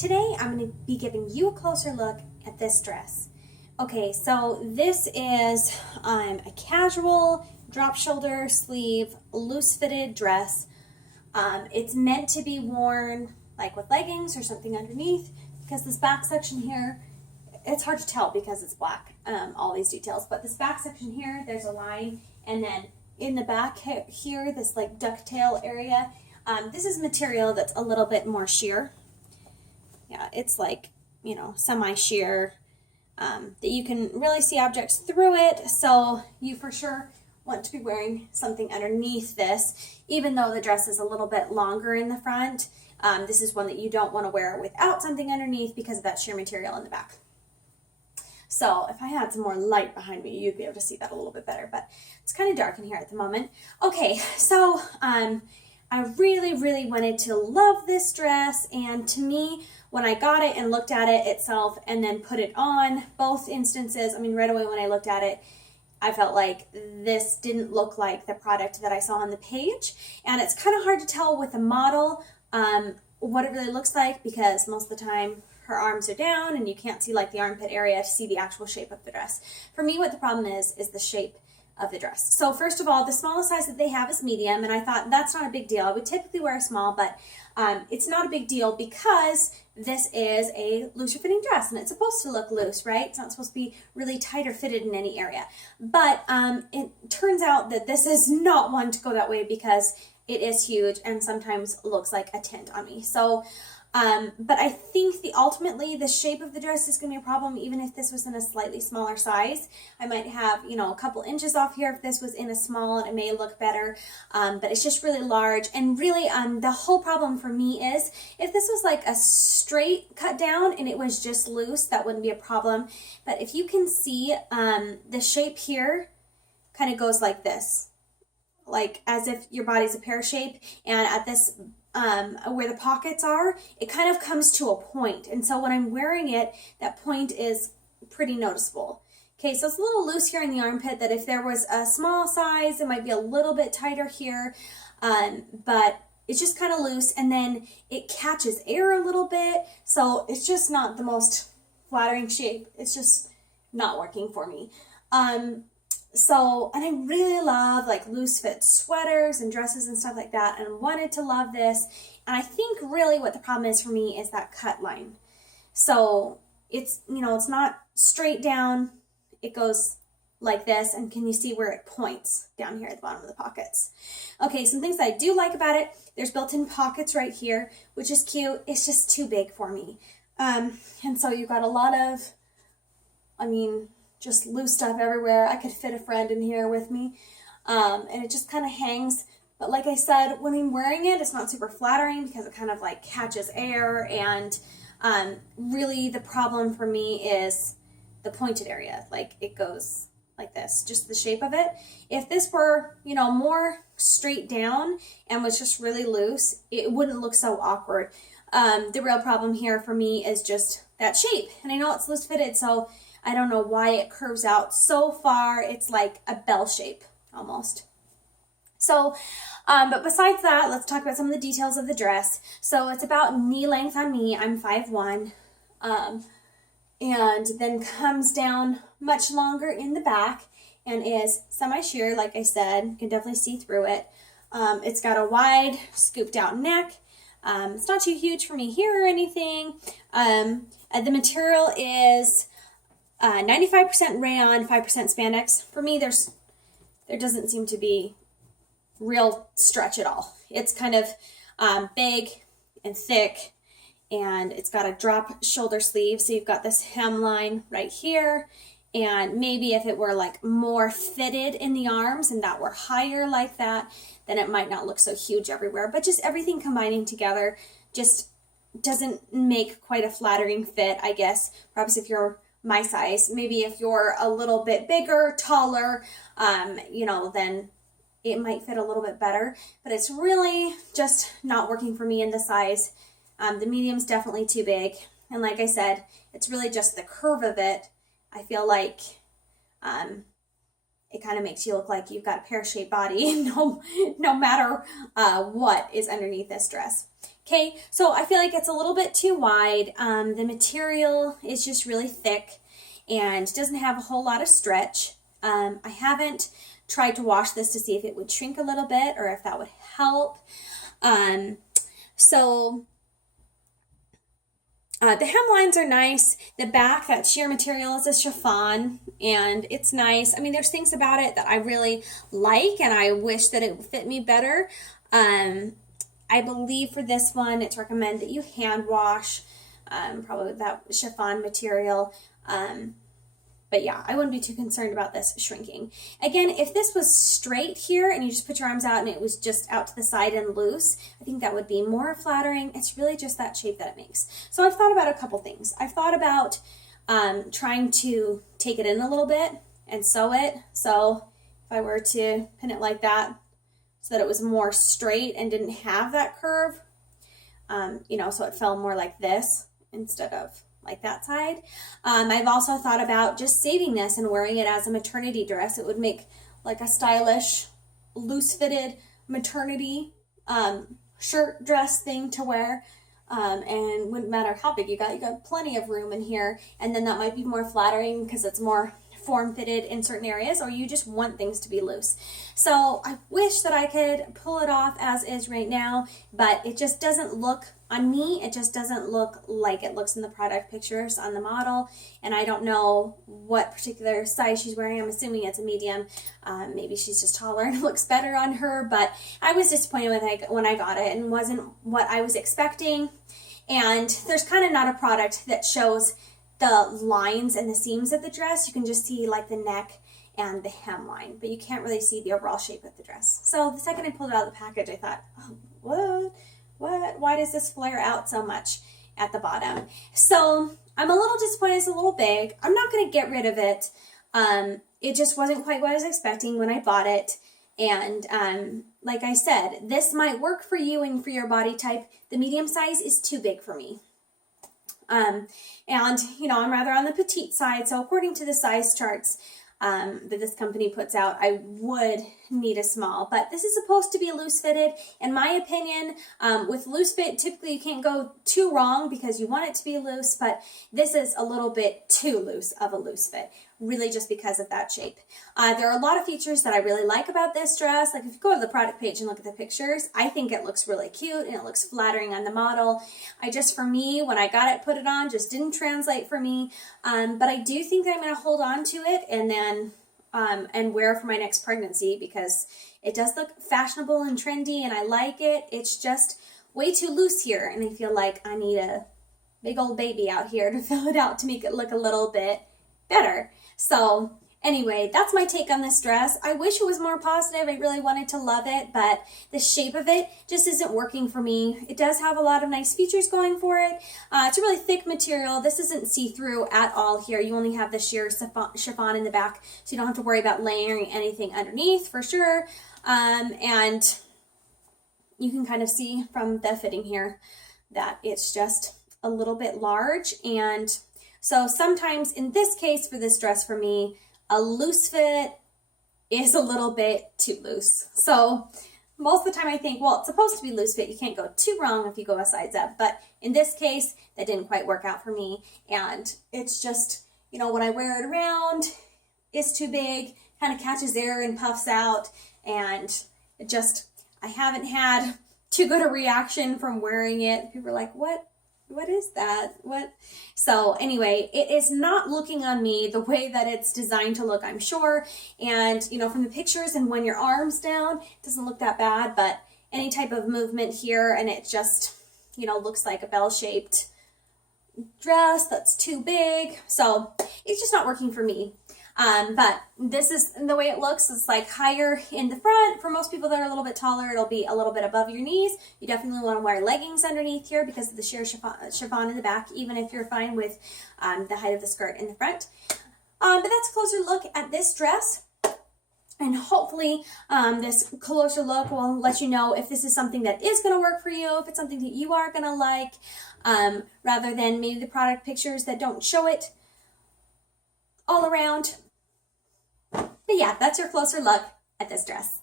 Today I'm going to be giving you a closer look at this dress. Okay, so this is a casual drop shoulder sleeve loose fitted dress. It's meant to be worn like with leggings or something underneath, because this back section here, it's hard to tell because it's black, all these details, but this back section here, there's a line, and then in the back here, this like ducktail area, this is material that's a little bit more sheer. Yeah, it's like, you know, semi-sheer, that you can really see objects through it, so you for sure want to be wearing something underneath this, even though the dress is a little bit longer in the front. This is one that you don't want to wear without something underneath because of that sheer material in the back. So if I had some more light behind me, you'd be able to see that a little bit better, but it's kind of dark in here at the moment. Okay, so I really wanted to love this dress, and to me, when I got it and looked at it itself and then put it on, both instances, I mean, right away when I looked at it, I felt like this didn't look like the product that I saw on the page. And it's kind of hard to tell with a model what it really looks like, because most of the time her arms are down and you can't see like the armpit area to see the actual shape of the dress. For me, what the problem is the shape of the dress. So first of all, the smallest size that they have is medium, and I thought that's not a big deal. I would typically wear a small, but it's not a big deal because this is a looser fitting dress and it's supposed to look loose, right? It's not supposed to be really tight or fitted in any area. But it turns out that this is not one to go that way because it is huge and sometimes looks like a tent on me. So but I think ultimately the shape of the dress is going to be a problem even if this was in a slightly smaller size. I might have, you know, a couple inches off here if this was in a small, and it may look better, but it's just really large. And really the whole problem for me is if this was like a straight cut down and it was just loose, that wouldn't be a problem. But if you can see, the shape here kind of goes like this, like as if your body's a pear shape, and at this where the pockets are, it kind of comes to a point. And so when I'm wearing it, that point is pretty noticeable. Okay, so it's a little loose here in the armpit, that if there was a small size, it might be a little bit tighter here, but it's just kind of loose, and then it catches air a little bit, so it's just not the most flattering shape. It's just not working for me. So, and I really love like loose fit sweaters and dresses and stuff like that, and wanted to love this. And I think really what the problem is for me is that cut line. So it's, you know, it's not straight down, it goes like this, and can you see where it points down here at the bottom of the pockets? Okay, some things that I do like about it, there's built-in pockets right here, which is cute. It's just too big for me. And so you've got a lot of, just loose stuff everywhere. I could fit a friend in here with me. And it just kind of hangs. But like I said, when I'm wearing it, it's not super flattering because it kind of like catches air. And really the problem for me is the pointed area. Like it goes like this, just the shape of it. If this were, you know, more straight down and was just really loose, it wouldn't look so awkward. The real problem here for me is just that shape. And I know it's loose fitted, so I don't know why it curves out so far. It's like a bell shape almost. So, but besides that, let's talk about some of the details of the dress. So it's about knee length on me. I'm 5'1", and then comes down much longer in the back and is semi-sheer, like I said. You can definitely see through it. It's got a wide scooped out neck. It's not too huge for me here or anything. The material is 95% rayon, 5% spandex. For me, there doesn't seem to be real stretch at all. It's kind of big and thick, and it's got a drop shoulder sleeve, so you've got this hemline right here, and maybe if it were like more fitted in the arms and that were higher like that, then it might not look so huge everywhere. But just everything combining together just doesn't make quite a flattering fit, I guess. Perhaps if you're my size, maybe if you're a little bit bigger, taller, you know, then it might fit a little bit better, but it's really just not working for me in the size. The medium's definitely too big. And like I said, it's really just the curve of it. I feel like, it kind of makes you look like you've got a pear-shaped body no matter what is underneath this dress. Okay, so I feel like it's a little bit too wide. The material is just really thick and doesn't have a whole lot of stretch. I haven't tried to wash this to see if it would shrink a little bit or if that would help. So the hemlines are nice. The back, that sheer material is a chiffon, and it's nice. I mean, there's things about it that I really like, and I wish that it would fit me better. I believe for this one, it's recommended that you hand wash, probably that chiffon material. But yeah, I wouldn't be too concerned about this shrinking. Again, if this was straight here and you just put your arms out and it was just out to the side and loose, I think that would be more flattering. It's really just that shape that it makes. So I've thought about a couple things. I've thought about trying to take it in a little bit and sew it. So if I were to pin it like that so that it was more straight and didn't have that curve, you know, so it fell more like this instead of like that side. I've also thought about just saving this and wearing it as a maternity dress. It would make like a stylish, loose-fitted maternity shirt dress thing to wear. And wouldn't matter how big you got plenty of room in here. And then that might be more flattering because it's more form-fitted in certain areas, or you just want things to be loose. So I wish that I could pull it off as is right now, but it just doesn't look, on me, it just doesn't look like it looks in the product pictures on the model, and I don't know what particular size she's wearing. I'm assuming it's a medium. Maybe she's just taller and it looks better on her, but I was disappointed when I got it and wasn't what I was expecting. And there's kind of not a product that shows the lines and the seams of the dress. You can just see like the neck and the hemline, but you can't really see the overall shape of the dress. So the second I pulled it out of the package, I thought, oh, what? Why does this flare out so much at the bottom? So I'm a little disappointed. It's a little big. I'm not going to get rid of it. It just wasn't quite what I was expecting when I bought it. And like I said, this might work for you and for your body type. The medium size is too big for me. And, you know, I'm rather on the petite side, so according to the size charts that this company puts out, I would need a small, but this is supposed to be loose fitted. In my opinion, with loose fit, typically you can't go too wrong because you want it to be loose, but this is a little bit too loose of a loose fit, really just because of that shape. There are a lot of features that I really like about this dress. Like if you go to the product page and look at the pictures, I think it looks really cute and it looks flattering on the model. For me, when I got it, put it on, just didn't translate for me. But I do think that I'm going to hold on to it and then and wear for my next pregnancy because it does look fashionable and trendy and I like it. It's just way too loose here and I feel like I need a big old baby out here to fill it out to make it look a little bit better. So anyway, that's my take on this dress. I wish it was more positive. I really wanted to love it, but the shape of it just isn't working for me. It does have a lot of nice features going for it. It's a really thick material. This isn't see-through at all here. You only have the sheer chiffon in the back, so you don't have to worry about layering anything underneath for sure. And you can kind of see from the fitting here that it's just a little bit large. And so sometimes in this case for this dress for me, a loose fit is a little bit too loose. So most of the time I think, well, it's supposed to be loose fit. You can't go too wrong if you go a size up. But in this case, that didn't quite work out for me. And it's just, you know, when I wear it around, it's too big, kind of catches air and puffs out. And it just, I haven't had too good a reaction from wearing it. People are like, what is that? What? So anyway, it is not looking on me the way that it's designed to look, I'm sure. And, you know, from the pictures and when your arm's down, it doesn't look that bad, but any type of movement here and it just, you know, looks like a bell-shaped dress that's too big. So it's just not working for me. But this is the way it looks. It's like higher in the front. For most people that are a little bit taller, it'll be a little bit above your knees. You definitely want to wear leggings underneath here because of the sheer chiffon in the back, even if you're fine with the height of the skirt in the front. But that's a closer look at this dress. And hopefully this closer look will let you know if this is something that is going to work for you, if it's something that you are going to like, rather than maybe the product pictures that don't show it all around. But yeah, that's your closer look at this dress.